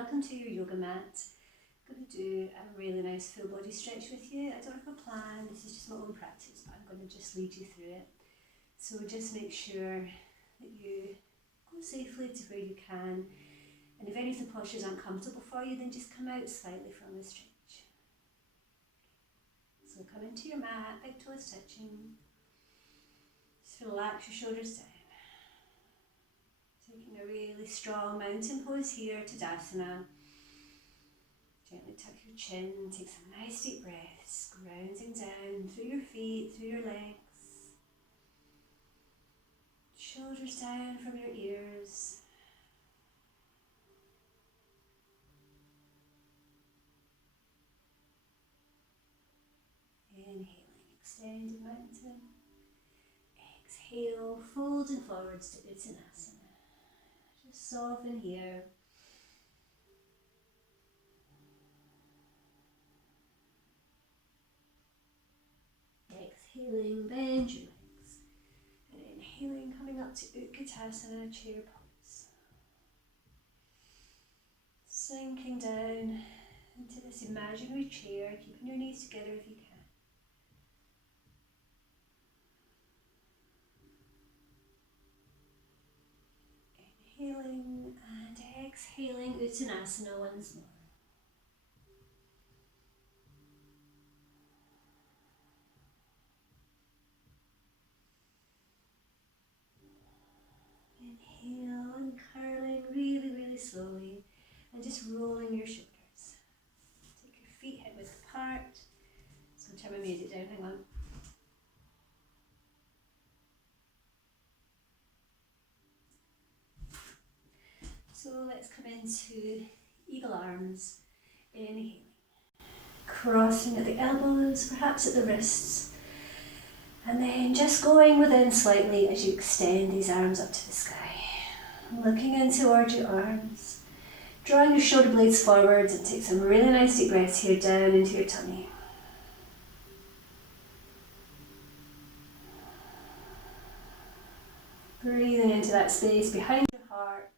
welcome to your yoga mat. I'm going to do a really nice full body stretch with you. I don't have a plan, this is just my own practice, but I'm going to just lead you through it. So just make sure that you go safely to where you can, and if any of the postures aren't comfortable for you, then just come out slightly from the stretch. So come into your mat, big toes touching. Just relax your shoulders down. Taking a really strong mountain pose here, Tadasana. Gently tuck your chin, take some nice deep breaths, grounding down through your feet, through your legs. Shoulders down from your ears. Inhaling, extended mountain. Exhale, folding forwards to Uttanasana. Just soften here. Exhaling, bend your legs. And inhaling, coming up to Utkatasana, chair pose. Sinking down into this imaginary chair, keeping your knees together if you can. Inhaling and exhaling Uttanasana once more. Inhale and curling really, really slowly and just rolling your shoulders. Take your feet hip width apart. Just going to turn my music down, hang on. So let's come into eagle arms. Inhaling. Crossing at the elbows, perhaps at the wrists. And then just going within slightly as you extend these arms up to the sky. Looking in towards your arms. Drawing your shoulder blades forwards and take some really nice deep breaths here down into your tummy. Breathing into that space behind your heart,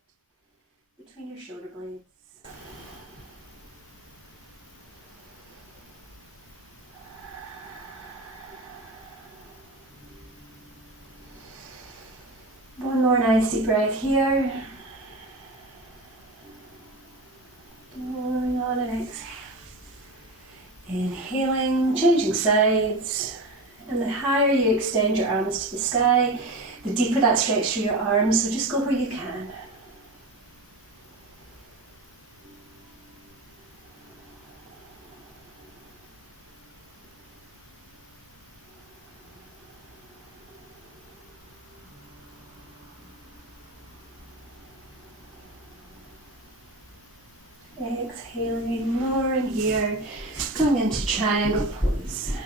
between your shoulder blades. One more nice deep breath here. Going on and exhale. Inhaling, changing sides. And the higher you extend your arms to the sky, the deeper that stretch through your arms, so just go where you can. Exhaling more in here, going into triangle pose.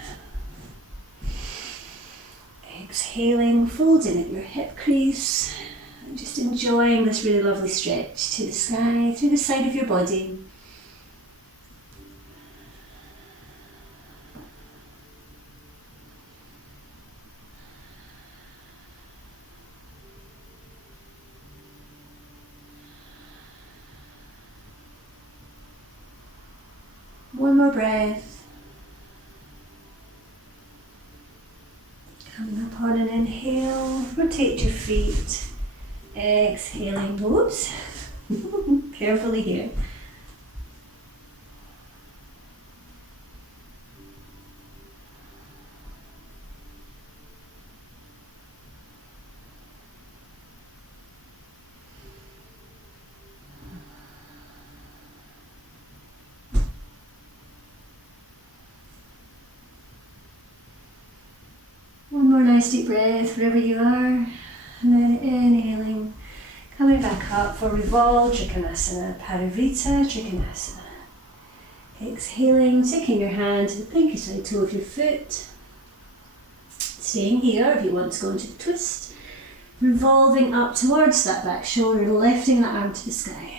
Exhaling, folding at your hip crease, and just enjoying this really lovely stretch to the sky, through the side of your body. One more breath. Coming up on an inhale, rotate your feet. Exhaling, whoops. Carefully here. One more nice deep breath wherever you are, and then inhaling, coming back up for Revolve Trikonasana, Parivrtta Trikonasana. Exhaling, taking your hand to the pinky side toe of your foot, staying here if you want to go into the twist, revolving up towards that back shoulder, lifting that arm to the sky.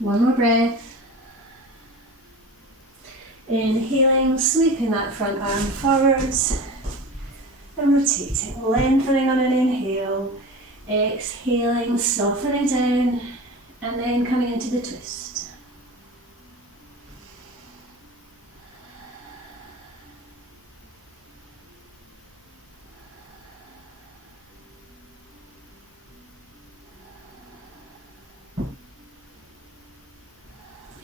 One more breath. Inhaling, sweeping that front arm forwards and rotating, lengthening on an inhale, exhaling, softening down, and then coming into the twist.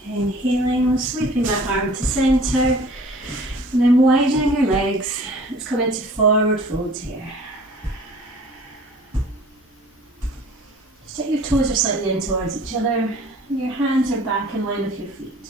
Inhaling, sweeping that arm to centre, and then widening your legs. Let's come into forward fold here. Just check your toes are slightly in towards each other, and your hands are back in line with your feet.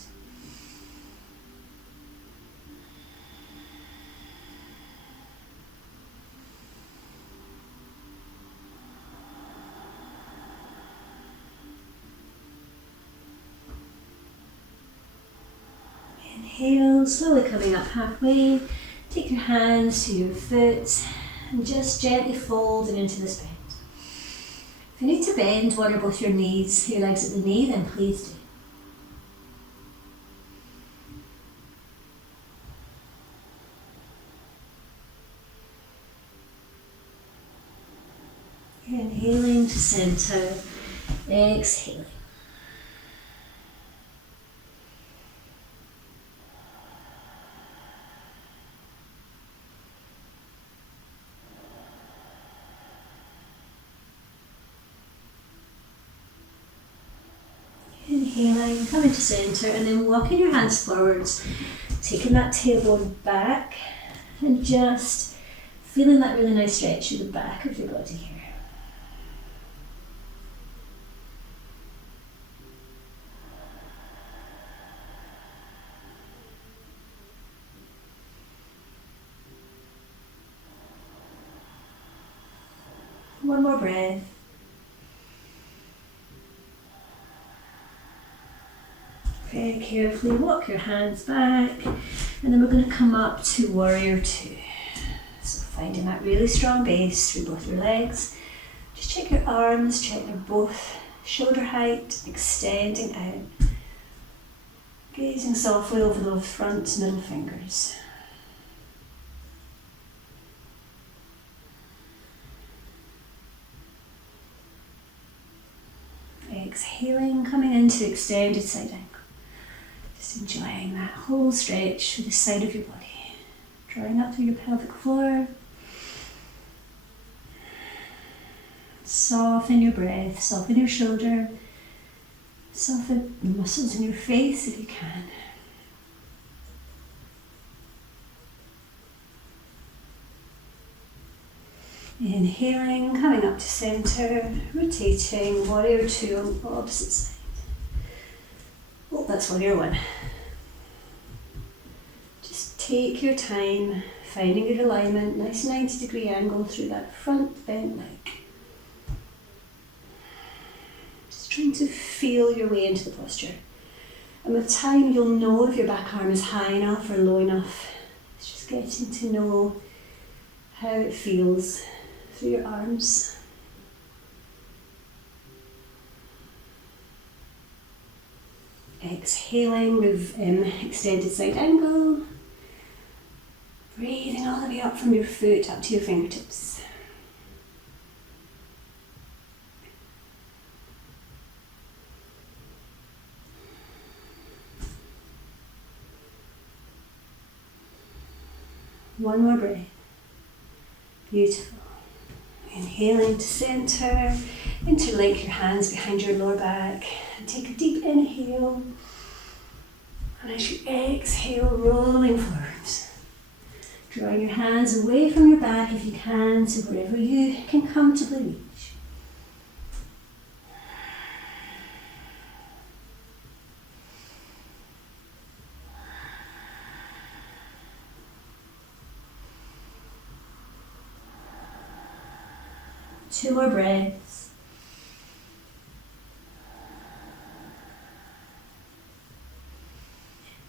Inhale, slowly coming up halfway. Take your hands to your foot and just gently folding into this bend. If you need to bend one or both your knees, your legs at the knee, then please do. Inhaling to centre, exhaling. Inhaling, coming to centre, and then walking your hands forwards, taking that tailbone back, and just feeling that really nice stretch through the back of your body here. One more breath. Very carefully walk your hands back, and then we're going to come up to Warrior Two. So finding that really strong base through both your legs. Just check your arms, check they're both shoulder height, extending out. Gazing softly over those front middle fingers. Exhaling, coming into extended side angle. Just enjoying that whole stretch through the side of your body. Drawing up through your pelvic floor. Soften your breath, soften your shoulder. Soften the muscles in your face if you can. Inhaling, coming up to centre, rotating, Warrior Two on the opposite side. Oh, that's Warrior One. Just take your time, finding your alignment, nice 90-degree angle through that front bent leg. Just trying to feel your way into the posture. And with time, you'll know if your back arm is high enough or low enough. It's just getting to know how it feels through your arms. Exhaling with extended side angle. Breathing all the way up from your foot up to your fingertips. One more breath. Beautiful. Inhaling to centre, interlink your hands behind your lower back, and take a deep inhale, and as you exhale, rolling forwards. Drawing your hands away from your back if you can, to wherever you can comfortably reach. Two more breaths.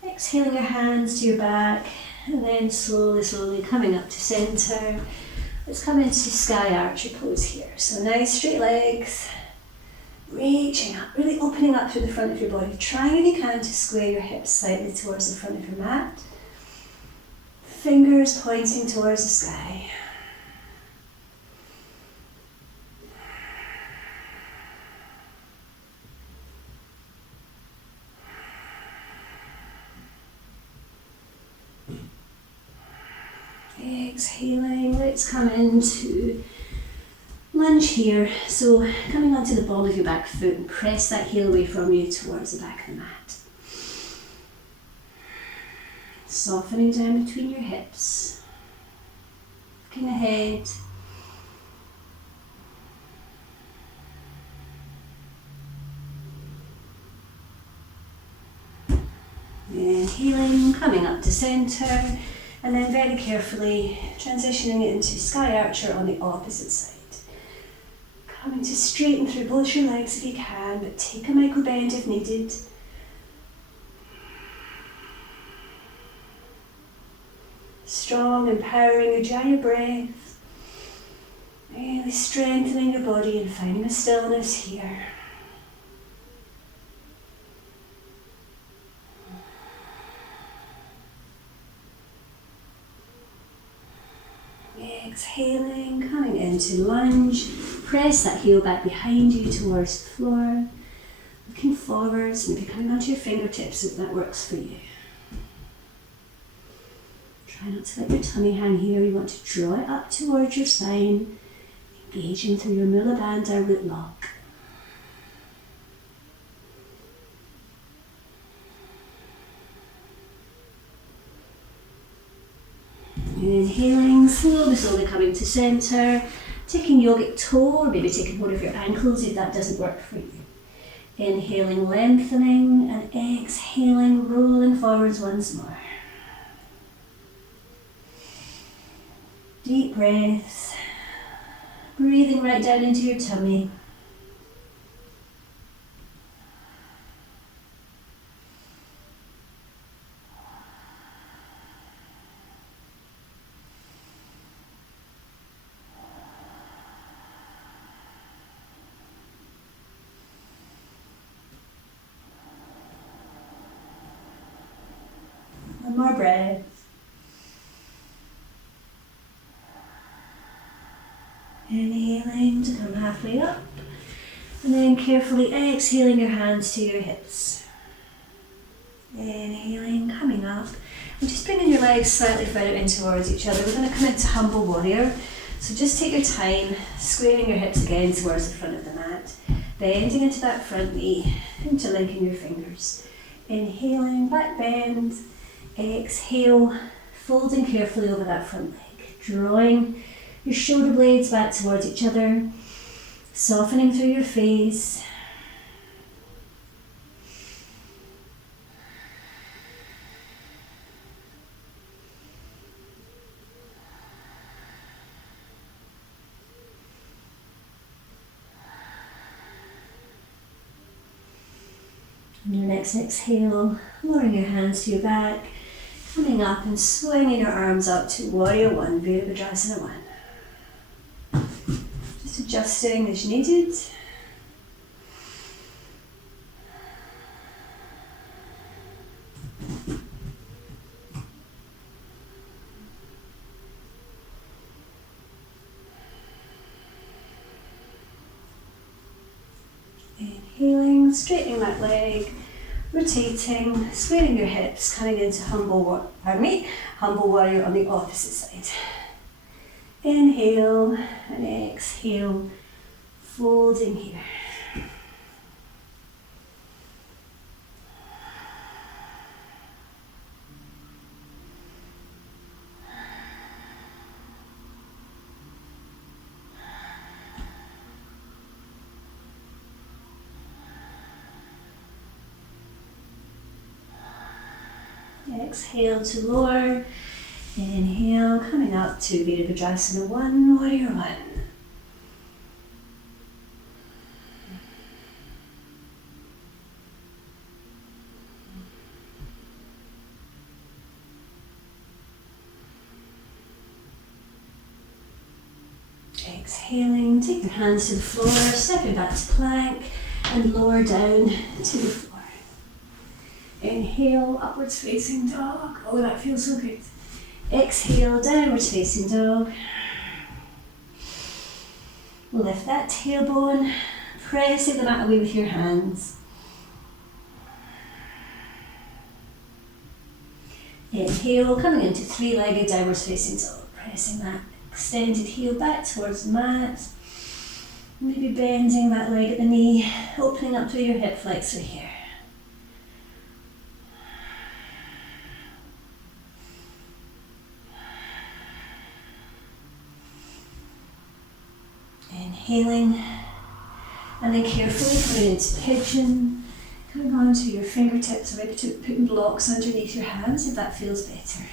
Exhaling your hands to your back, and then slowly, slowly coming up to centre. Let's come into Sky Archer pose here. So nice straight legs, Reaching up, really opening up through the front of your body. Trying if you can to square your hips slightly towards the front of your mat. Fingers pointing towards the sky. Exhaling, let's come into lunge here. So coming onto the ball of your back foot and press that heel away from you towards the back of the mat. Softening down between your hips. Looking ahead. Inhaling, coming up to centre. And then very carefully transitioning it into Sky Archer on the opposite side. Coming to straighten through both your legs if you can, but take a micro bend if needed. Strong, empowering Ujjayi breath. Really strengthening your body and finding a stillness here. Exhaling, coming into lunge. Press that heel back behind you towards the floor. Looking forwards, maybe coming onto your fingertips if that works for you. Try not to let your tummy hang here. You want to draw it up towards your spine, engaging through your Mula Bandha root lock. Inhaling, slowly coming to centre, taking yogic toe or maybe taking one of your ankles if that doesn't work for you. Inhaling, lengthening, and exhaling, rolling forwards once more. Deep breaths, breathing right down into your tummy. One more breath. Inhaling to come halfway up, and then carefully exhaling your hands to your hips. Inhaling, coming up, and just bringing your legs slightly further in towards each other. We're going to come into Humble Warrior, so just take your time, squaring your hips again towards the front of the mat, bending into that front knee, interlinking your fingers. Inhaling, back bend, exhale, folding carefully over that front leg, drawing your shoulder blades back towards each other, softening through your face. On your next exhale, lowering your hands to your back, coming up and swinging your arms up to Warrior One, Virabhadrasana 1. Just adjusting as needed. Inhaling, straightening that leg, rotating, squaring your hips, coming into Humble Warrior on the opposite side. Inhale and exhale, folding here. Exhale to lower. Inhale, coming up to Virabhadrasana 1, Warrior 1. Exhaling, take your hands to the floor, stepping back to plank, and lower down to the floor. Inhale, upwards facing dog. Oh, that feels so good. Exhale, downwards facing dog. Lift that tailbone, pressing the mat away with your hands. Inhale, coming into three-legged downwards facing dog. Pressing that extended heel back towards the mat. Maybe bending that leg at the knee, opening up to your hip flexor here. Inhaling, and then carefully coming into pigeon, coming onto your fingertips, ready to put blocks underneath your hands if that feels better.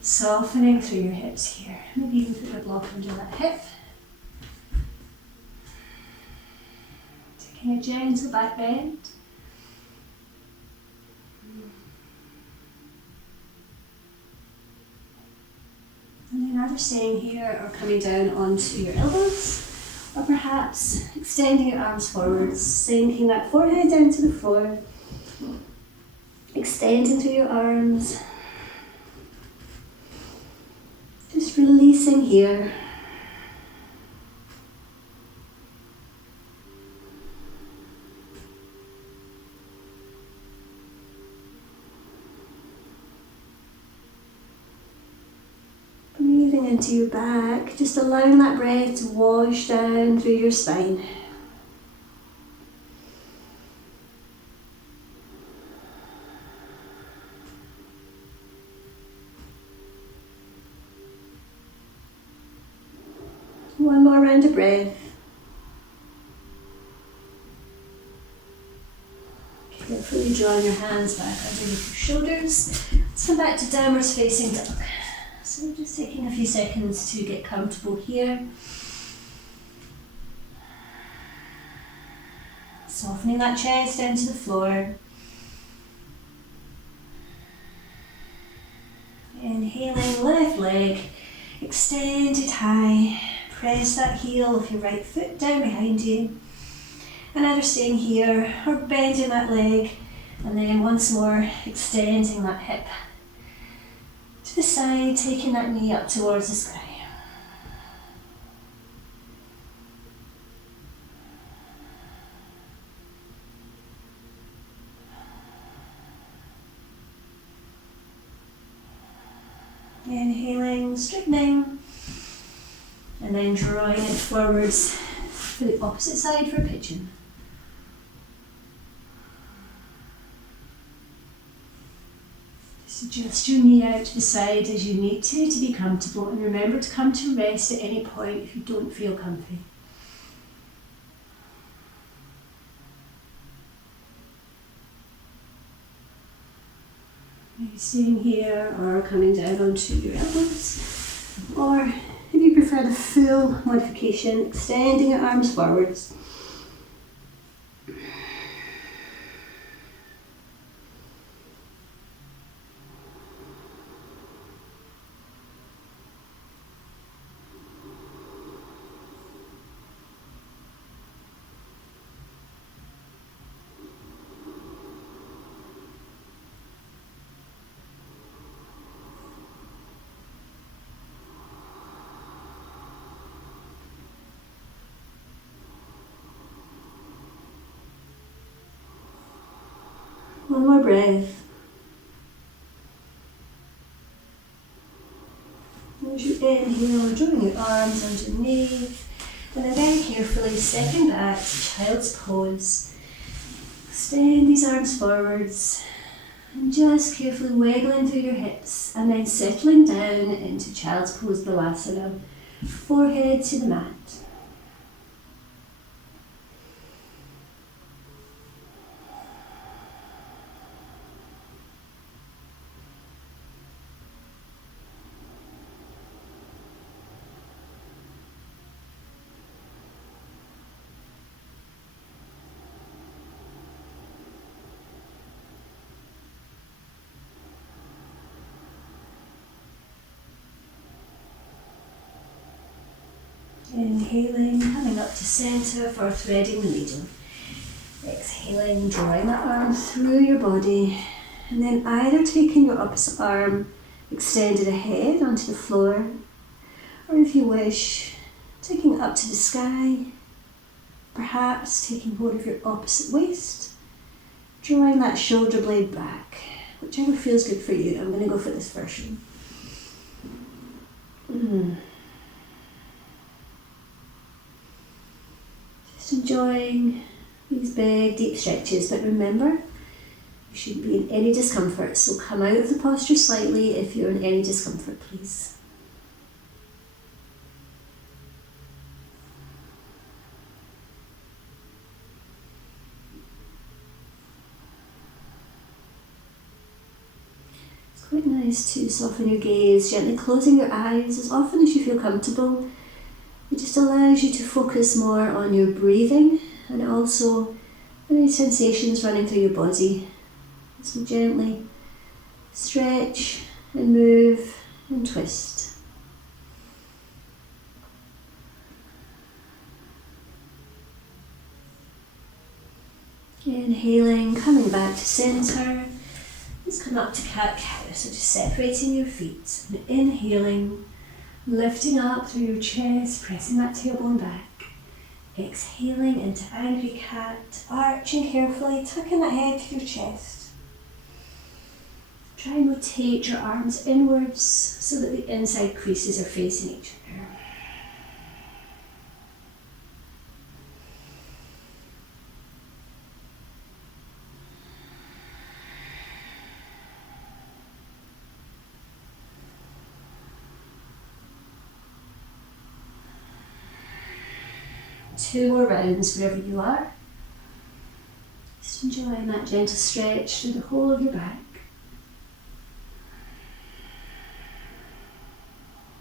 Softening through your hips here. Maybe even put a block under that hip. Taking a gentle back bend. And then either staying here or coming down onto your elbows, or perhaps extending your arms forwards, sinking that forehead down to the floor, extending through your arms, just releasing here. Breathing into your back, just allowing that breath to wash down through your spine. One more round of breath. Carefully drawing your hands back underneath your shoulders. Let's come back to downwards facing dog. So just taking a few seconds to get comfortable here. Softening that chest down to the floor. Inhaling, left leg extended high. Press that heel of your right foot down behind you. And either staying here or bending that leg, and then once more extending that hip to the side, taking that knee up towards the sky. Inhaling, straightening, and then drawing it forwards for the opposite side for pigeon. Adjust your knee out to the side as you need to be comfortable, and remember to come to rest at any point if you don't feel comfy. Maybe staying here or coming down onto your elbows, or if you prefer the full modification, extending your arms forwards. One more breath. As you inhale, drawing your arms underneath, and then very carefully stepping back to child's pose. Extend these arms forwards, and just carefully wiggling through your hips, and then settling down into child's pose Balasana, forehead to the mat. Inhaling, coming up to centre for threading the needle. Exhaling, drawing that arm through your body, and then either taking your opposite arm extended ahead onto the floor, or if you wish, taking it up to the sky, perhaps taking hold of your opposite waist, drawing that shoulder blade back, whichever feels good for you. I'm going to go for this version. Just enjoying these big deep stretches, but remember, you shouldn't be in any discomfort, so come out of the posture slightly if you're in any discomfort, please. It's quite nice to soften your gaze, gently closing your eyes as often as you feel comfortable. It just allows you to focus more on your breathing and also any sensations running through your body. So gently stretch and move and twist. Inhaling, coming back to center. Let's come up to cat-cow, so just separating your feet. And inhaling, lifting up through your chest, pressing that tailbone back. Exhaling into angry cat, arching carefully, tucking that head to your chest. Try and rotate your arms inwards so that the inside creases are facing each other. Two more rounds wherever you are. Just enjoying that gentle stretch through the whole of your back.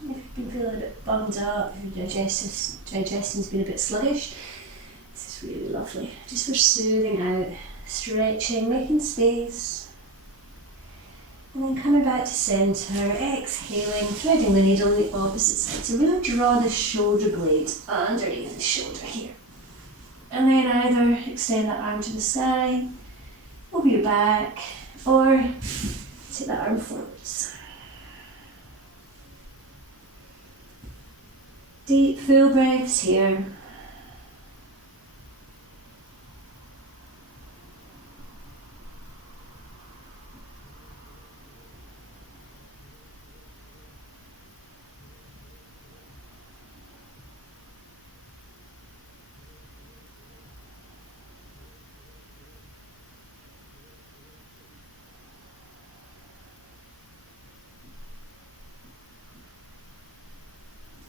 If you can feel a bit bummed up, if your digestion's been a bit sluggish, this is really lovely. Just for soothing out, stretching, making space. And then coming back to centre, exhaling, threading the needle on the opposite side. So really draw the shoulder blade underneath the shoulder here. And then either extend that arm to the sky, over your back, or take that arm forwards. Deep, full breaths here.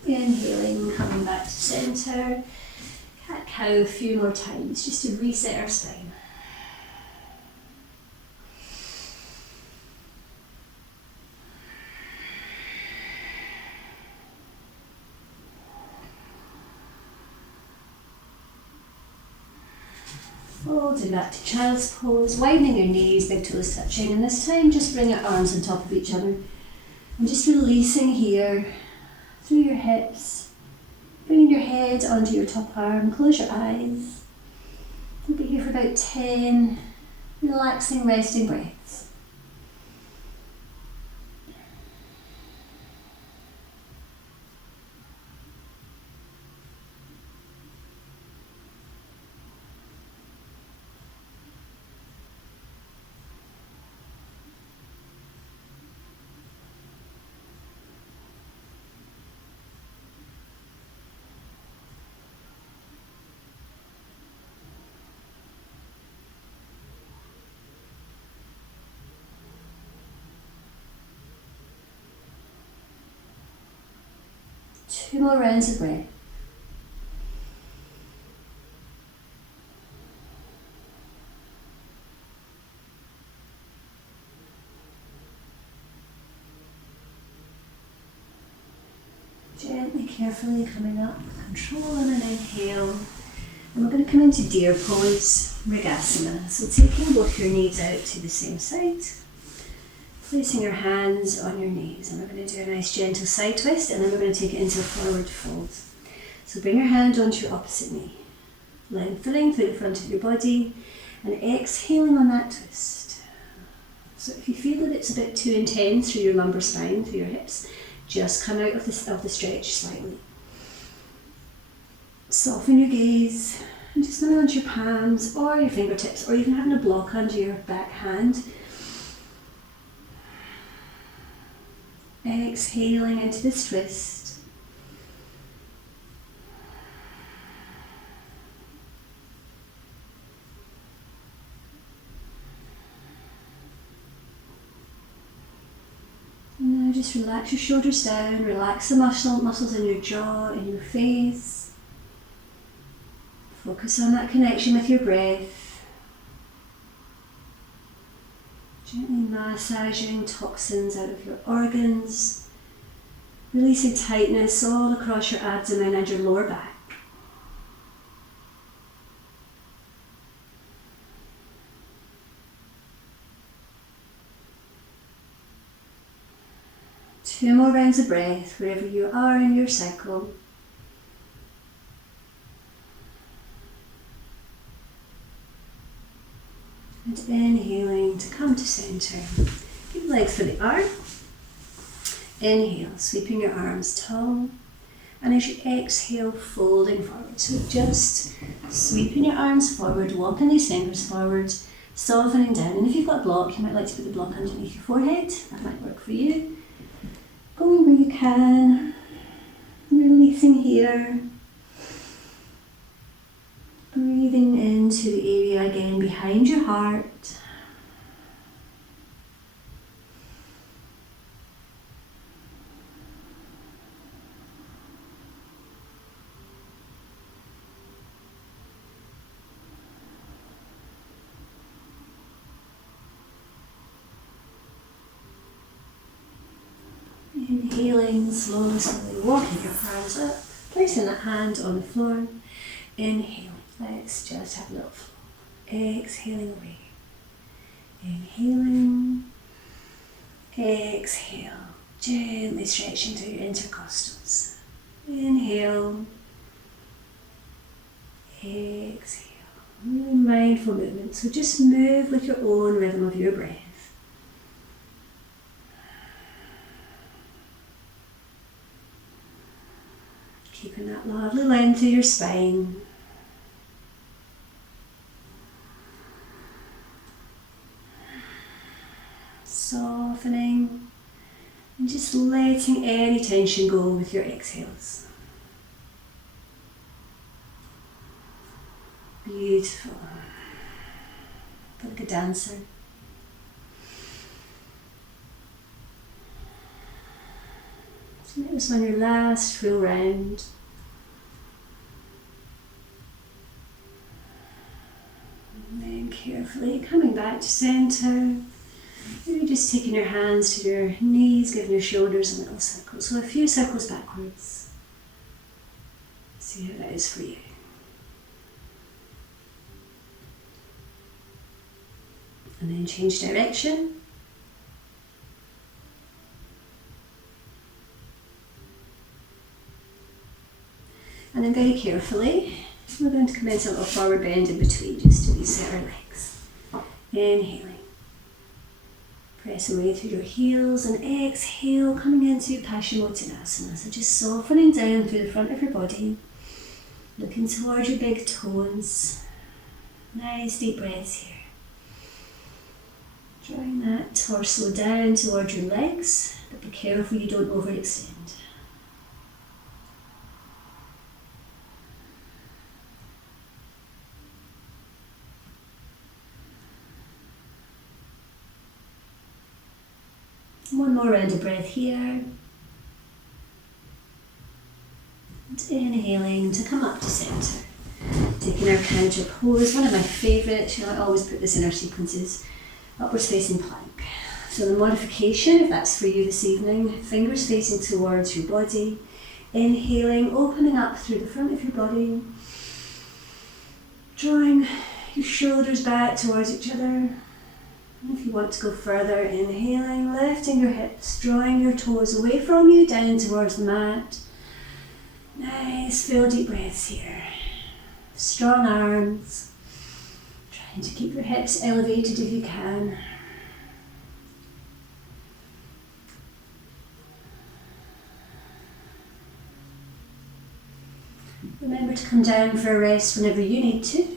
Inhaling, coming back to centre. Cat-cow a few more times just to reset our spine. Folding back to child's pose, widening your knees, big toes touching, and this time just bring your arms on top of each other. And just releasing here through your hips, bringing your head onto your top arm, close your eyes. We'll be here for about 10 relaxing, resting breaths. Two more rounds of breath. Gently, carefully coming up, controlling an inhale. And we're going to come into deer pose, Mrigasana. So taking both your knees out to the same side. Placing your hands on your knees, and we're going to do a nice gentle side twist, and then we're going to take it into a forward fold. So bring your hand onto your opposite knee. lengthening through the front of your body and exhaling on that twist. So if you feel that it's a bit too intense through your lumbar spine, through your hips, just come out of the stretch slightly. Soften your gaze and just coming onto your palms or your fingertips, or even having a block under your back hand. Exhaling into this twist. Now just relax your shoulders down, relax the muscles in your jaw, in your face. Focus on that connection with your breath. Gently massaging toxins out of your organs, releasing tightness all across your abdomen and your lower back. Two more rounds of breath wherever you are in your cycle. And inhaling to come to center. Keep the legs for the arm. Inhale, sweeping your arms tall. And as you exhale, folding forward. So just sweeping your arms forward, walking these fingers forward, softening down. And if you've got a block, you might like to put the block underneath your forehead. That might work for you. Going where you can. Releasing here. Breathing into the area again behind your heart. Inhaling, slowly walking your arms up, placing that hand on the floor. Inhale. Let's just have a little flow. Exhaling away. Inhaling. Exhale. Gently stretching through your intercostals. Inhale. Exhale. Really mindful movement. So just move with your own rhythm of your breath. Keeping that lovely length through your spine. Softening and just letting any tension go with your exhales. Beautiful. Like a dancer. So that was on your last full round. And then carefully coming back to center. Maybe just taking your hands to your knees, giving your shoulders a little circle. So a few circles backwards. See how that is for you. And then change direction. And then very carefully, we're going to commence a little forward bend in between just to reset our legs. Inhaling. Press away through your heels and exhale, coming into Paschimottanasana. So just softening down through the front of your body, looking towards your big toes. Nice deep breaths here. Drawing that torso down towards your legs, but be careful you don't overextend. One more round of breath here. And inhaling to come up to centre. Taking our counter pose, one of my favourites, I always put this in our sequences, upwards facing plank. So the modification, if that's for you this evening, fingers facing towards your body. Inhaling, opening up through the front of your body. Drawing your shoulders back towards each other. And if you want to go further, inhaling, lifting your hips, drawing your toes away from you, down towards the mat. Nice, full deep breaths here. Strong arms. Trying to keep your hips elevated if you can. Remember to come down for a rest whenever you need to.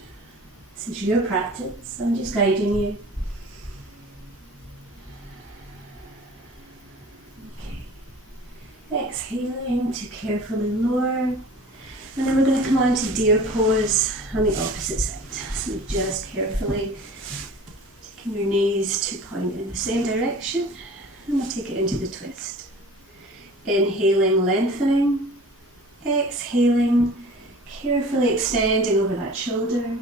This is your practice. I'm just guiding you. Okay. Exhaling to carefully lower. And then we're going to come on to deer pose on the opposite side. So just carefully taking your knees to point in the same direction. And we'll take it into the twist. Inhaling, lengthening. Exhaling, carefully extending over that shoulder.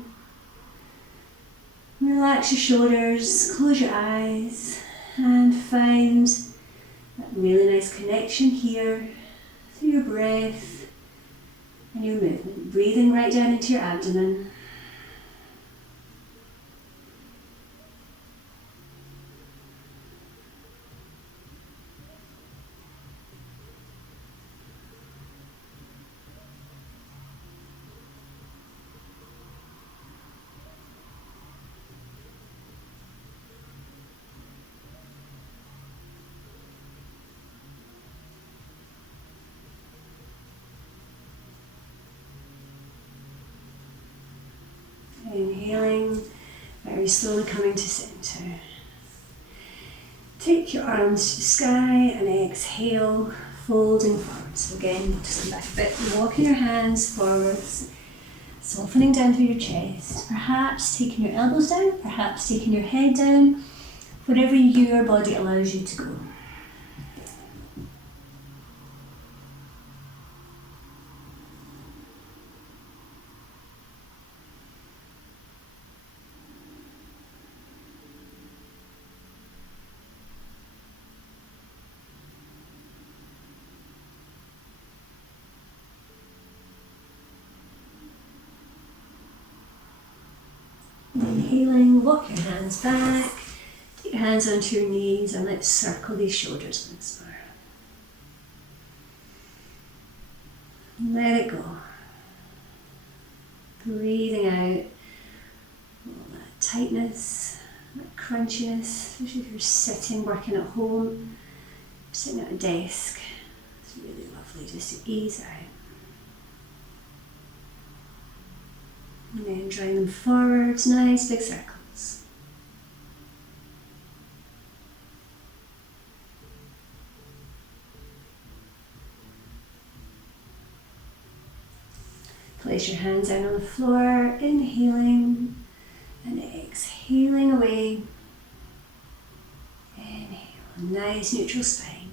Relax your shoulders, close your eyes, and find that really nice connection here through your breath and your movement. Breathing right down into your abdomen. Inhaling, very slowly coming to center. Take your arms to the sky and exhale, folding forward. So again, just come back a bit, walking your hands forwards, softening down through your chest. Perhaps taking your elbows down, perhaps taking your head down, whatever your body allows you to go. Inhaling, walk your hands back, take your hands onto your knees and let's circle these shoulders once more. Let it go. Breathing out all that tightness, that crunchiness, especially if you're sitting, working at home, sitting at a desk. It's really lovely just to ease out. And then drawing them forwards, nice big circles. Place your hands down on the floor, inhaling and exhaling away. Inhale, nice neutral spine.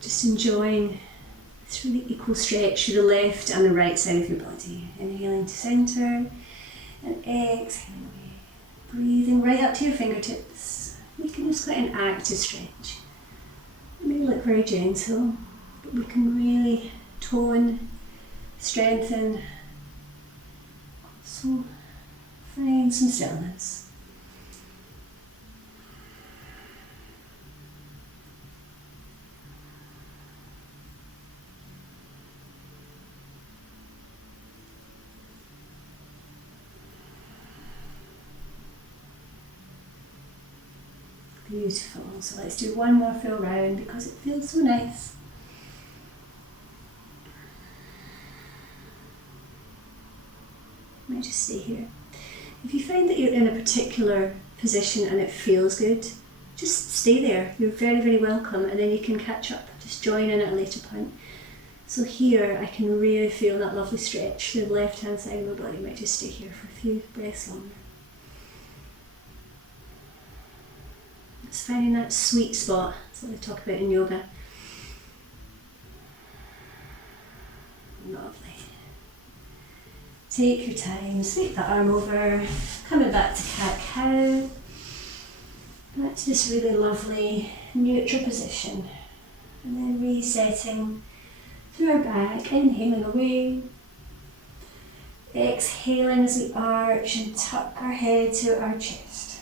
Just enjoying this really equal stretch through the left and the right side of your body. Inhaling to center and exhaling away. Breathing right up to your fingertips. Making this quite an active stretch. It may look very gentle, but we can really tone, strengthen, so find some stillness. Beautiful. So let's do one more full round because it feels so nice. Might just stay here. If you find that you're in a particular position and it feels good, just stay there. You're very, very welcome, and then you can catch up. Just join in at a later point. So here I can really feel that lovely stretch through the left hand side of my body. Might just stay here for a few breaths longer. It's finding that sweet spot. That's what we talk about in yoga. Lovely. Take your time, sweep the arm over, coming back to cat-cow. Back to this really lovely neutral position. And then resetting through our back, inhaling away. Exhaling as we arch and tuck our head to our chest.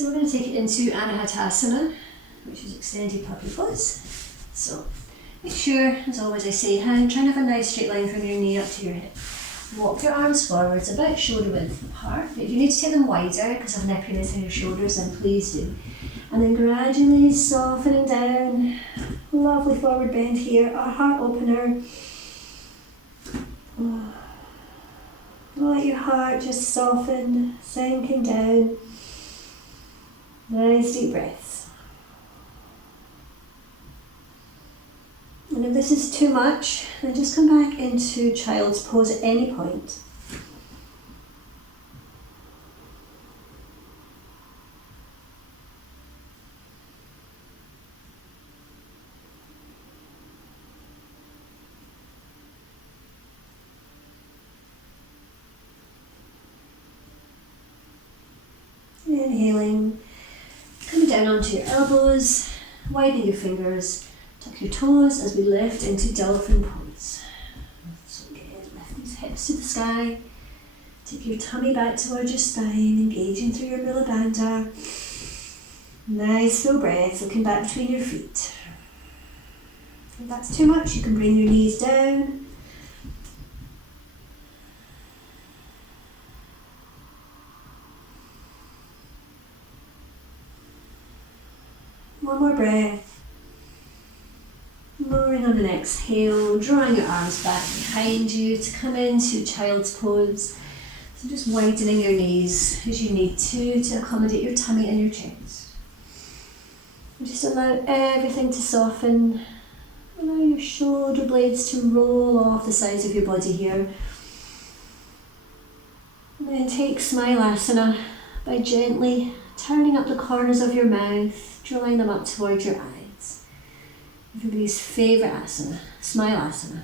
So we're going to take it into Anahatasana, which is extended puppy pose. So make sure, as always I say, try and have a nice straight line from your knee up to your hip. Walk your arms forwards, about shoulder width apart. But if you need to take them wider because of nippiness in your shoulders, then please do. And then gradually softening down. Lovely forward bend here, a heart opener. Let your heart just soften, sinking down. Nice deep breaths. And if this is too much, then just come back into child's pose at any point. Inhaling, coming down onto your elbows, widening your fingers, tuck your toes as we lift into dolphin pose. So again, lift these hips to the sky, take your tummy back towards your spine, engaging through your Mula Bandha. Nice full breath, looking back between your feet. If that's too much, you can bring your knees down. One more breath. Lowering on an exhale, drawing your arms back behind you to come into child's pose. So just widening your knees as you need to accommodate your tummy and your chest. And just allow everything to soften. Allow your shoulder blades to roll off the sides of your body here. And then take Smilasana by gently turning up the corners of your mouth, drawing them up towards your eyes. Everybody's favourite asana, Smilasana.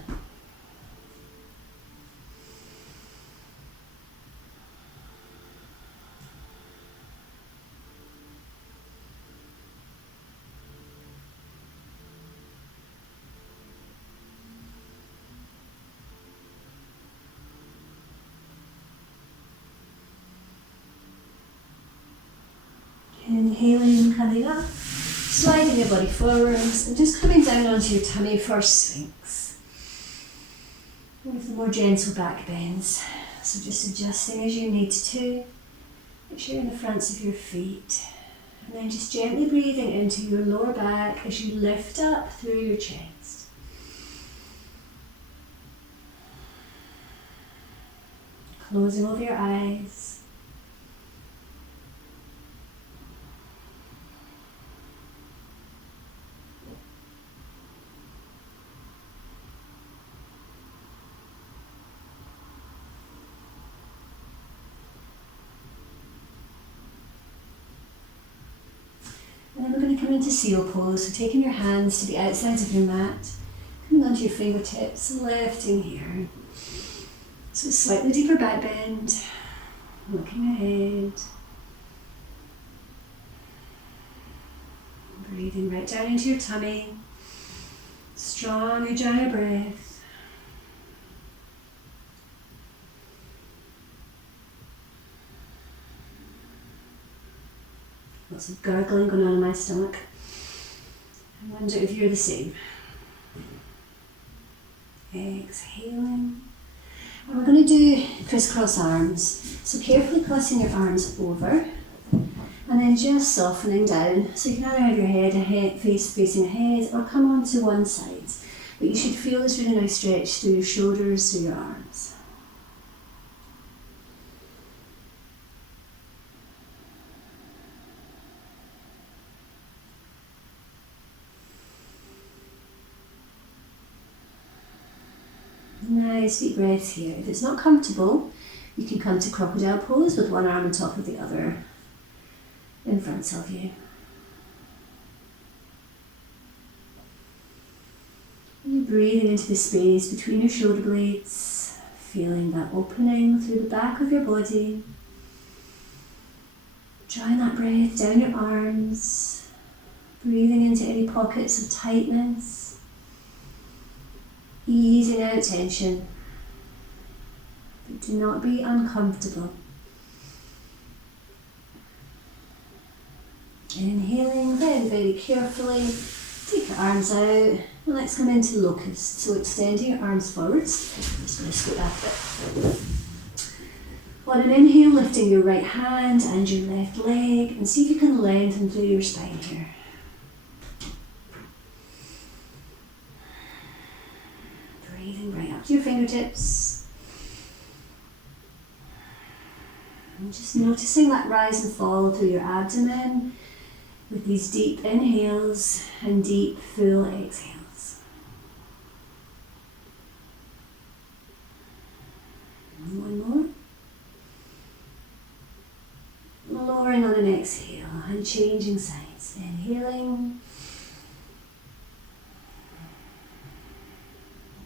Inhaling, coming up, sliding your body forwards and just coming down onto your tummy for Sphinx. With the more gentle back bends, so just adjusting as you need to. Make sure you're in the fronts of your feet. And then just gently breathing into your lower back as you lift up through your chest. Closing over your eyes. And then we're going to come into seal pose, so taking your hands to the outsides of your mat, coming onto your fingertips, lifting here. So slightly deeper back bend, looking ahead. Breathing right down into your tummy, strong Ujjayi breath. Lots of gurgling going on in my stomach. I wonder if you're the same. Exhaling. And we're going to do crisscross arms. So carefully crossing your arms over and then just softening down. So you can either have your face facing ahead or come onto one side. But you should feel this really nice stretch through your shoulders, through your arms. Nice deep breaths here. If it's not comfortable, you can come to crocodile pose with one arm on top of the other in front of you. And you're breathing into the space between your shoulder blades, feeling that opening through the back of your body. Drawing that breath down your arms, breathing into any pockets of tightness. Easing out tension, but do not be uncomfortable. Inhaling very, very carefully. Take your arms out and let's come into locust. So extending your arms forwards. Just going to scoot that a bit. On an inhale, lifting your right hand and your left leg and see if you can lengthen through your spine here. Breathing right up to your fingertips. And just noticing that rise and fall through your abdomen with these deep inhales and deep, full exhales. And one more. Lowering on an exhale and changing sides. Inhaling.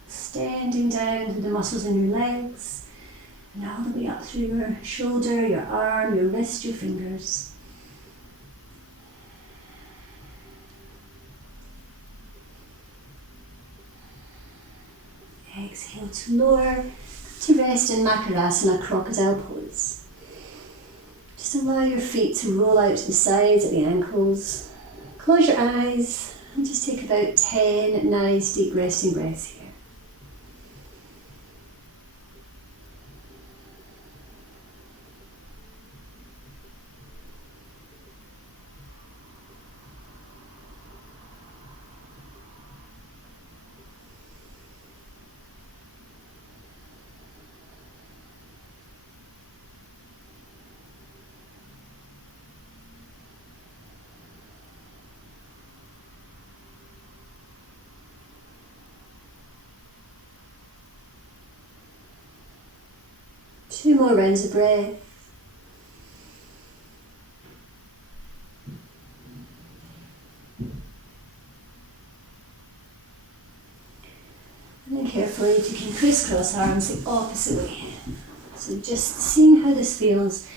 Extending down through the muscles in your legs and all the way up through your shoulder, your arm, your wrist, your fingers. Exhale to lower, to rest in Makarasana, crocodile pose. Just allow your feet to roll out to the sides at the ankles. Close your eyes and just take about 10 nice deep resting breaths here. Two more rounds of breath. And then carefully, if you can crisscross arms the opposite way. So just seeing how this feels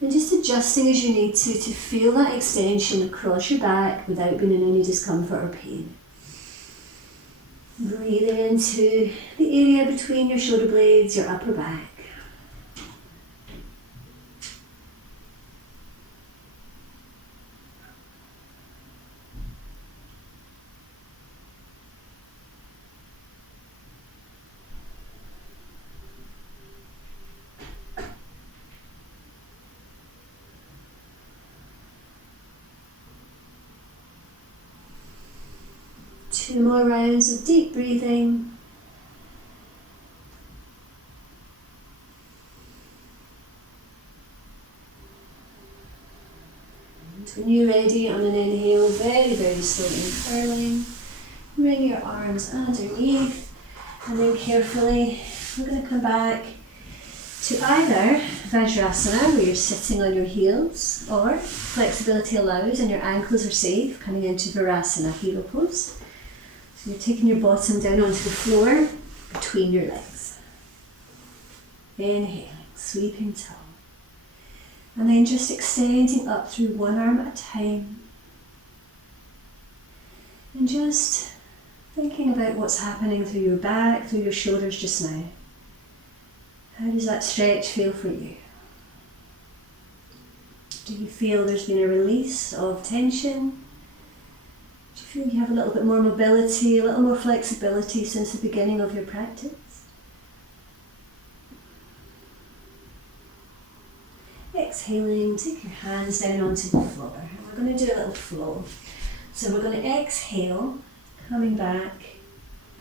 and just adjusting as you need to feel that extension across your back without being in any discomfort or pain. Breathing into the area between your shoulder blades, your upper back. Two more rounds of deep breathing. And when you're ready, on an inhale, very, very slowly curling. Bring your arms underneath, and then carefully we're going to come back to either Vajrasana, where you're sitting on your heels, or flexibility allows and your ankles are safe, coming into Virasana, hero pose. So you're taking your bottom down onto the floor between your legs. Inhaling, sweeping tall. And then just extending up through one arm at a time. And just thinking about what's happening through your back, through your shoulders just now. How does that stretch feel for you? Do you feel there's been a release of tension? Do you feel you have a little bit more mobility, a little more flexibility since the beginning of your practice? Exhaling, take your hands down onto the floor. And we're going to do a little flow. So we're going to exhale, coming back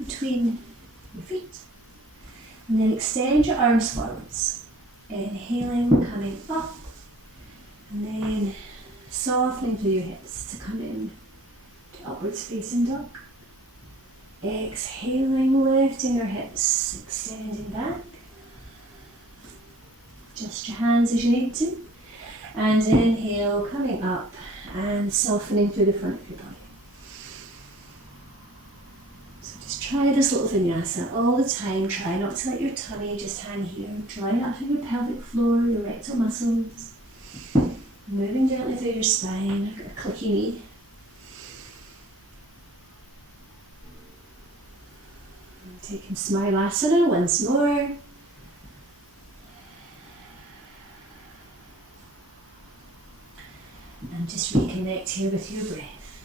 between your feet. And then extend your arms forwards. Inhaling, coming up. And then softening through your hips to come in to upwards facing dog. Exhaling, lifting your hips, extending back. Just your hands as you need to. And inhale, coming up and softening through the front of your body. So just try this little vinyasa all the time. Try not to let your tummy just hang here. Try it up through your pelvic floor, your rectal muscles. Moving gently through your spine, a clicky knee. Taking Smilasana once more. And And just reconnect here with your breath.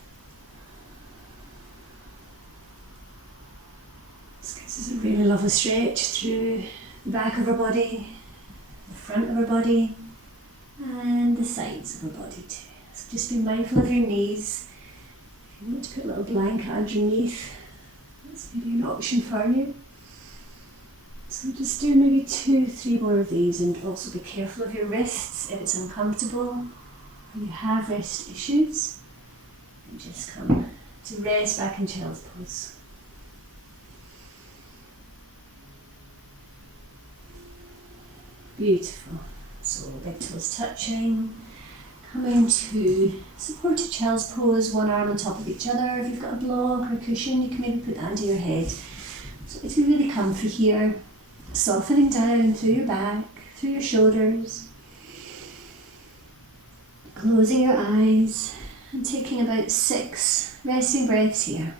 This is a really lovely stretch through the back of our body, the front of our body, and the sides of our body too. So just be mindful of your knees. If you want to put a little blanket underneath, that's maybe an option for you. So just do maybe 2-3 more of these, and also be careful of your wrists if it's uncomfortable or you have wrist issues. And just come to rest back in child's pose. Beautiful. So big toes touching. Coming to supported child's pose, one arm on top of each other. If you've got a block or a cushion, you can maybe put that under your head. So it's really comfy here. Softening down through your back, through your shoulders. Closing your eyes and taking about 6 resting breaths here.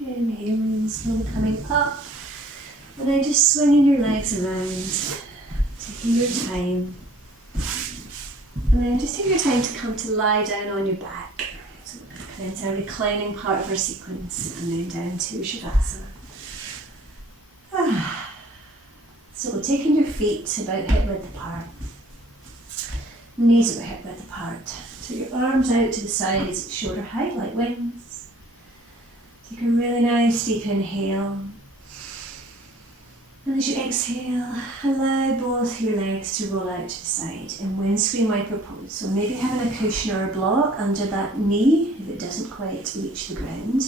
Inhaling, slowly coming up, and then just swinging your legs around, taking your time, and then just take your time to come to lie down on your back. So then to our reclining part of our sequence, and then down to Shavasana. So we're taking your feet about hip width apart, knees about hip width apart. So your arms out to the sides, shoulder height like wings. Take a really nice deep inhale, and as you exhale, allow both your legs to roll out to the side in windscreen wiper pose. So maybe having a cushion or a block under that knee if it doesn't quite reach the ground.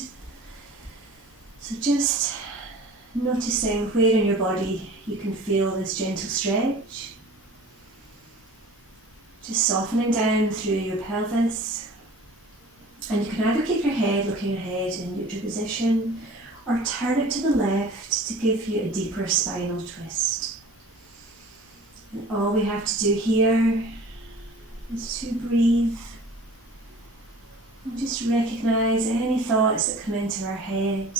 So just noticing where in your body you can feel this gentle stretch. Just softening down through your pelvis. And you can either keep your head looking ahead in neutral position or turn it to the left to give you a deeper spinal twist. And all we have to do here is to breathe and just recognise any thoughts that come into our head,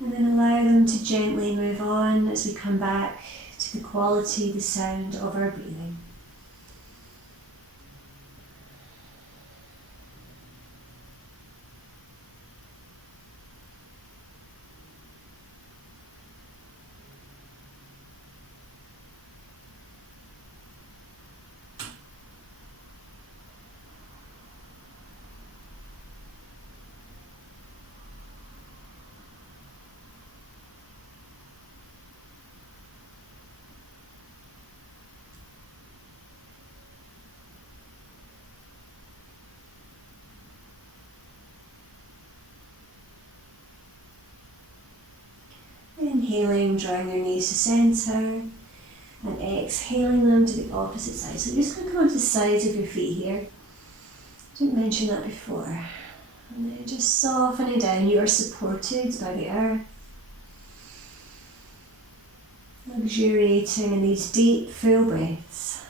and then allow them to gently move on as we come back to the quality, the sound of our breathing. Inhaling, drawing your knees to centre, and exhaling them to the opposite side. So you're just going to come onto the sides of your feet here. I didn't mention that before. And then just softening down. You are supported by the earth. Luxuriating in these deep, full breaths.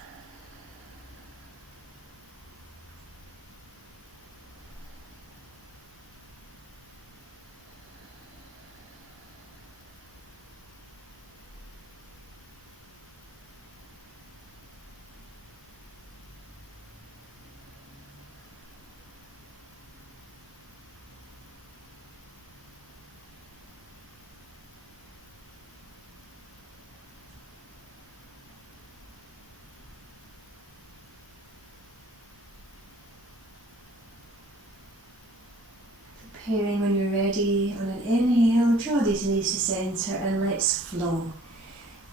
Preparing when you're ready. On an inhale, draw these knees to centre and let's flow.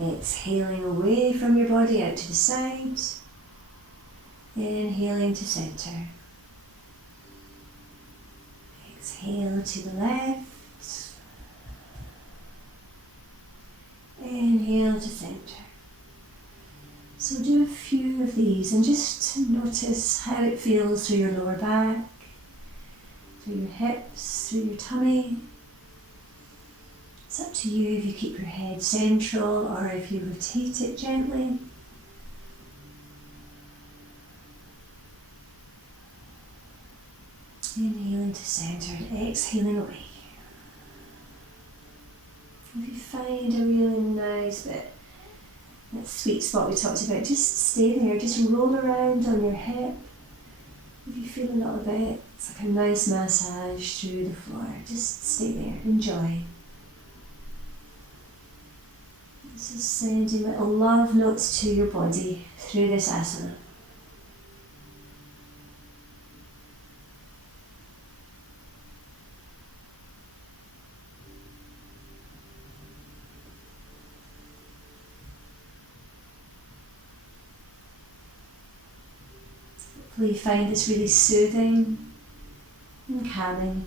Exhaling away from your body out to the side. Inhaling to centre. Exhale to the left. Inhale to centre. So do a few of these and just notice how it feels through your lower back, through your hips, through your tummy. It's up to you if you keep your head central or if you rotate it gently. Inhaling to centre and exhaling away. If you find a really nice bit, that sweet spot we talked about, just stay there, just roll around on your hip. If you feel a little bit, it's like a nice massage through the floor. Just stay there, enjoy. This is sending little love notes to your body through this asana. Hopefully you find this really soothing and calming.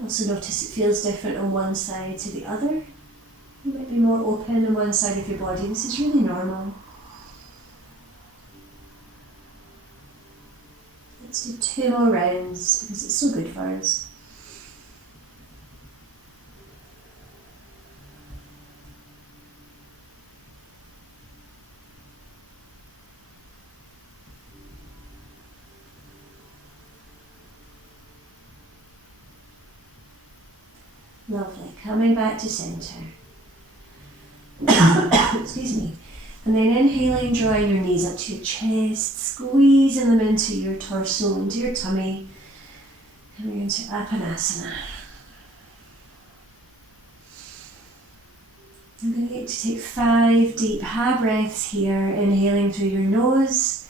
Also notice it feels different on one side to the other. You might be more open on one side of your body. This is really normal. Let's do 2 more rounds because it's so good for us. Lovely. Coming back to centre. Excuse me. And then inhaling, drawing your knees up to your chest, squeezing them into your torso, into your tummy. Coming into Apanasana. I'm going to get to take 5 deep ha breaths here, inhaling through your nose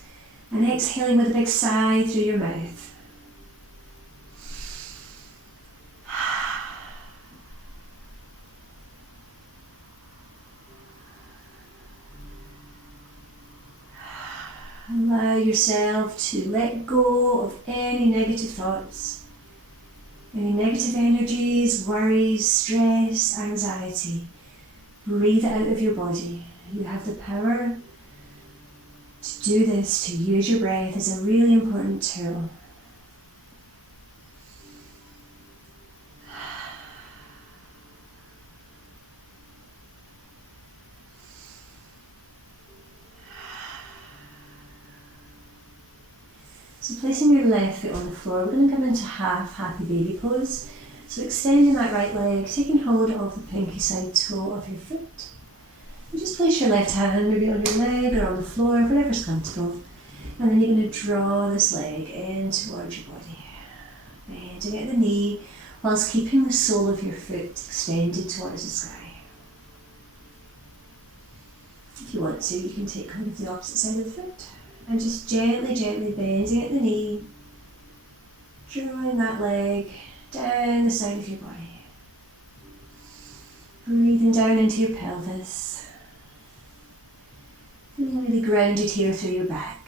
and exhaling with a big sigh through your mouth. Allow yourself to let go of any negative thoughts, any negative energies, worries, stress, anxiety. Breathe it out of your body. You have the power to do this, to use your breath as a really important tool. So placing your left foot on the floor, we're going to come into half happy baby pose. So extending that right leg, taking hold of the pinky side toe of your foot. And just place your left hand maybe on your leg or on the floor, whatever's comfortable. And then you're going to draw this leg in towards your body. Bending at the knee whilst keeping the sole of your foot extended towards the sky. If you want to, you can take hold of the opposite side of the foot. And just gently, gently bending at the knee, drawing that leg down the side of your body. Breathing down into your pelvis. Feeling really grounded here through your back.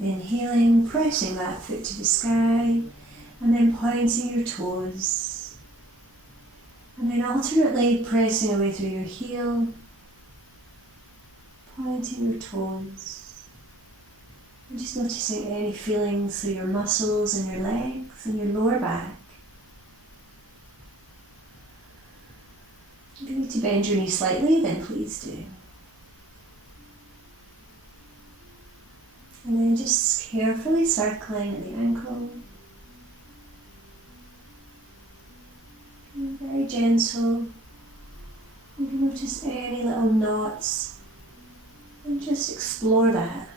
Inhaling, pressing that foot to the sky, and then pointing your toes. And then alternately pressing away through your heel, pointing your toes. And just noticing any feelings through your muscles and your legs and your lower back. If you need to bend your knee slightly, then please do. And then just carefully circling at the ankle. And very gentle. You can notice any little knots and just explore that.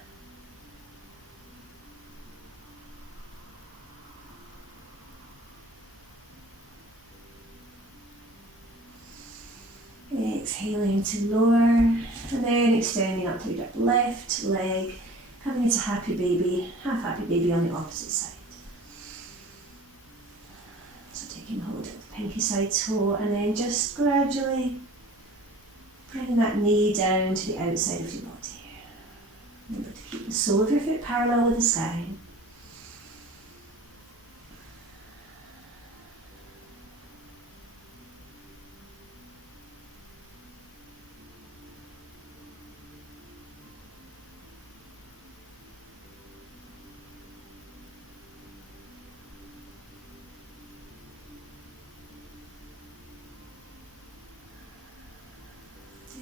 Exhaling to lower and then extending up through that left leg. Coming into happy baby, half happy baby on the opposite side. So taking hold of the pinky side toe and then just gradually bringing that knee down to the outside of your body. Remember to keep the sole of your foot parallel with the sky.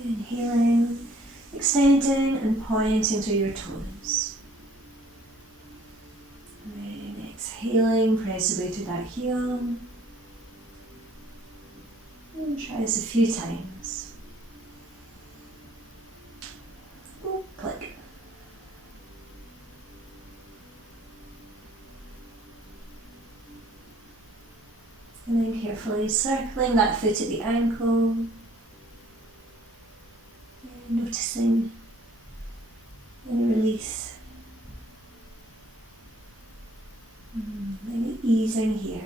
Inhaling, extending and pointing through your toes. And then exhaling, press away through that heel. And try this a few times. Oh, click. And then carefully circling that foot at the ankle. Noticing any release, any easing here.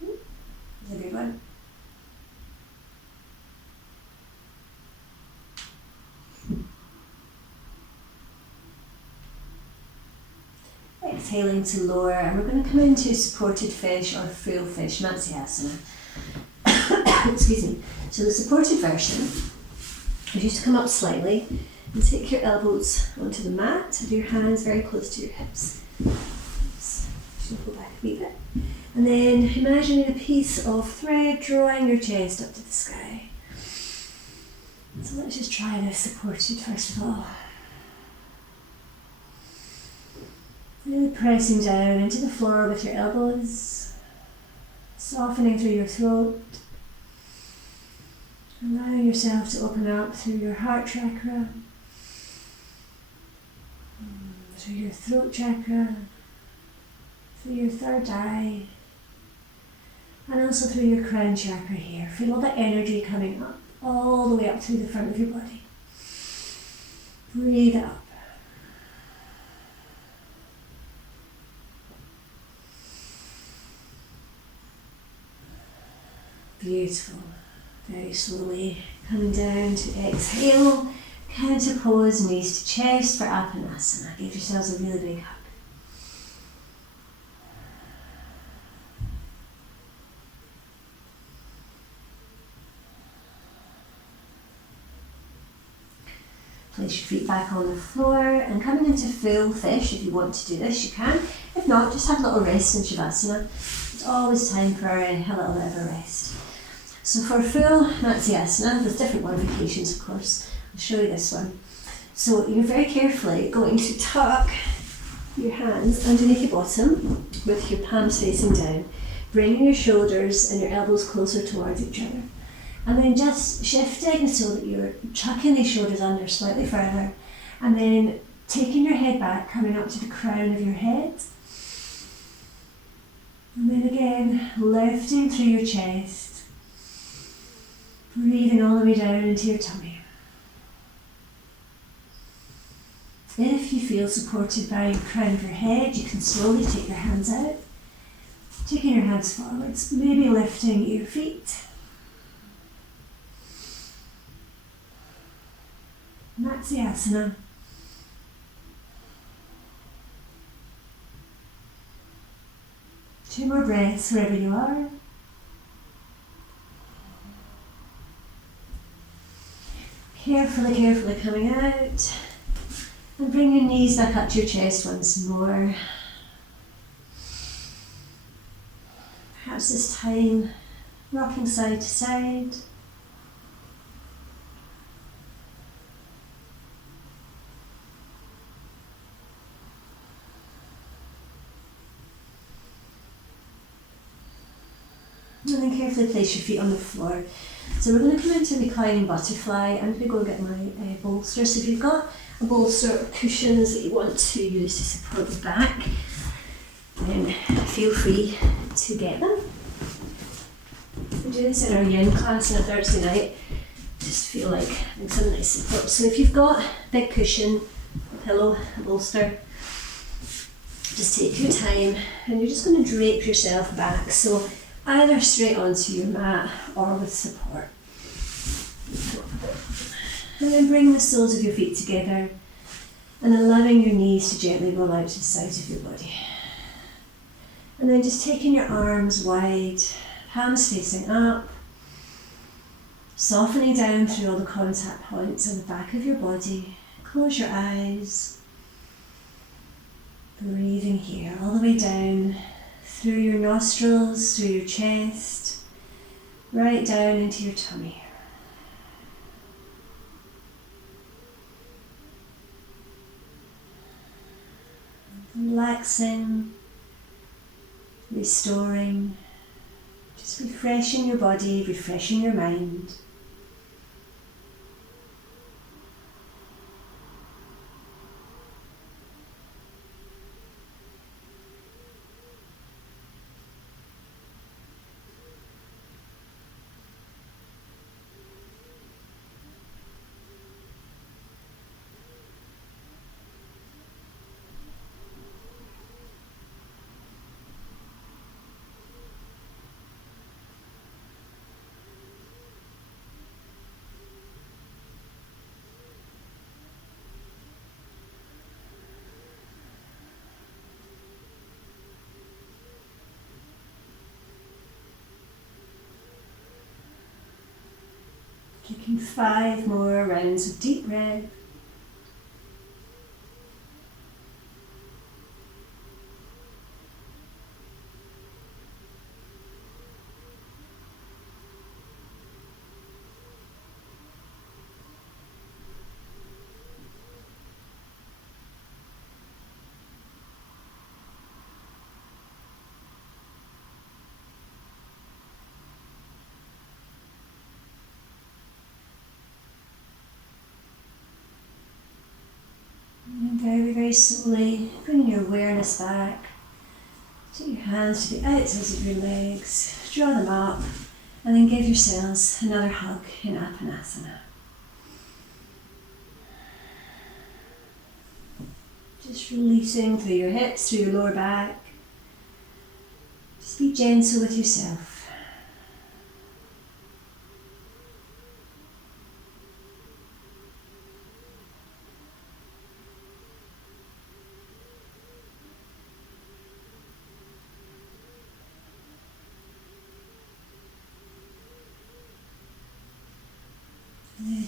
That's a good one. Exhaling to lower, and we're going to come into supported fish or full fish, Matsyasana. Excuse me. So the supported version. If you just come up slightly and take your elbows onto the mat with your hands very close to your hips. Just pull back a wee bit. And then imagining a piece of thread drawing your chest up to the sky. So let's just try this supported first of all. Really pressing down into the floor with your elbows, softening through your throat. Allowing yourself to open up through your heart chakra, through your throat chakra, through your third eye, and also through your crown chakra here. Feel all the energy coming up, all the way up through the front of your body. Breathe up. Beautiful. Very slowly coming down to exhale, counter pose, knees to chest for Apanasana. Give yourselves a really big hug. Place your feet back on the floor and coming into full fish. If you want to do this, you can. If not, just have a little rest in Shavasana. It's always time for a little bit of a rest. So for full Matsyasana, there's different modifications of course. I'll show you this one. So you're very carefully going to tuck your hands underneath your bottom with your palms facing down, bringing your shoulders and your elbows closer towards each other. And then just shifting so that you're chucking these shoulders under slightly further, and then taking your head back, coming up to the crown of your head. And then again, lifting through your chest. Breathing all the way down into your tummy. If you feel supported by your crown of your head, you can slowly take your hands out, taking your hands forwards, maybe lifting your feet. Matsyasana. Two more breaths wherever you are. Carefully coming out, and bring your knees back up to your chest once more. Perhaps this time rocking side to side. And then carefully place your feet on the floor. So we're going to come into reclining butterfly. I'm going to go and get my bolster. So if you've got a bolster or cushions that you want to use to support the back, then feel free to get them. We do this in our yin class on a Thursday night. Just feel like having some nice support. So if you've got a big cushion, a pillow, a bolster, Just take your time and you're just going to drape yourself back. So either straight onto your mat or with support. And then bring the soles of your feet together and allowing your knees to gently roll out to the sides of your body. And then just taking your arms wide, palms facing up, softening down through all the contact points on the back of your body. Close your eyes. Breathing here all the way down through your nostrils, through your chest, right down into your tummy. Relaxing, restoring, just refreshing your body, refreshing your mind. Taking 5 more rounds of deep breath. Very, very slowly bring your awareness back. Take your hands to the outsides of your legs, draw them up, and then give yourselves another hug in Apanasana. Just releasing through your hips, through your lower back. Just be gentle with yourself.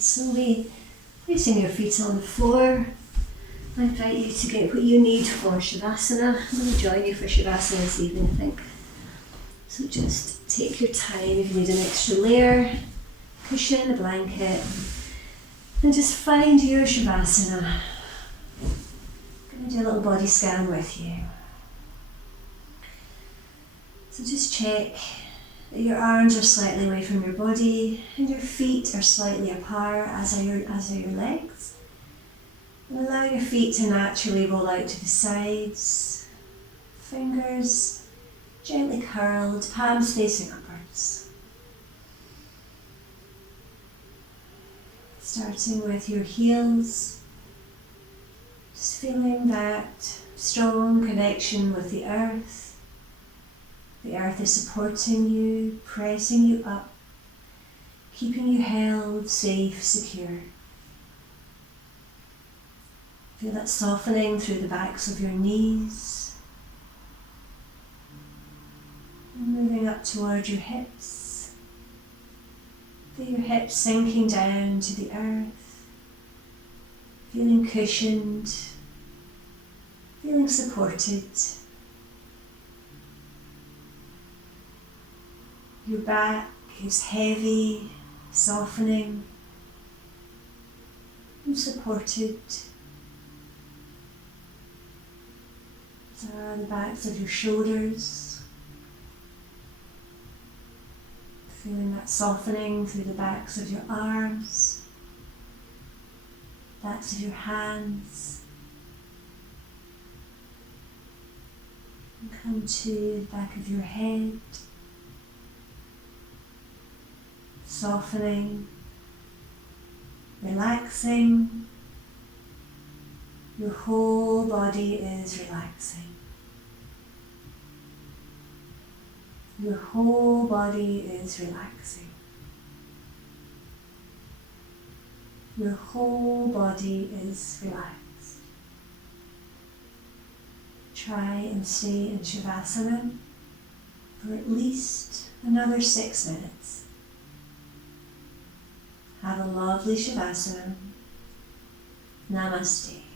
Slowly placing your feet on the floor, I invite you to get what you need for Shavasana. I'm going to join you for Shavasana this evening, I think. So just take your time if you need an extra layer, cushion, a blanket, and just find your Shavasana. I'm going to do a little body scan with you. So just check that your arms are slightly away from your body and your feet are slightly apart, as are your legs. And allow your feet to naturally roll out to the sides. Fingers gently curled, palms facing upwards. Starting with your heels. Just feeling that strong connection with the earth. The earth is supporting you, pressing you up, keeping you held, safe, secure. Feel that softening through the backs of your knees. And moving up towards your hips. Feel your hips sinking down to the earth. Feeling cushioned, feeling supported. Your back is heavy, softening, and supported. So are the backs of your shoulders. Feeling that softening through the backs of your arms, backs of your hands. And come to the back of your head. Softening, relaxing, your whole body is relaxing. Your whole body is relaxing. Your whole body is relaxed. Try and stay in Shavasana for at least another 6 minutes. Have a lovely Shavasana. Namaste.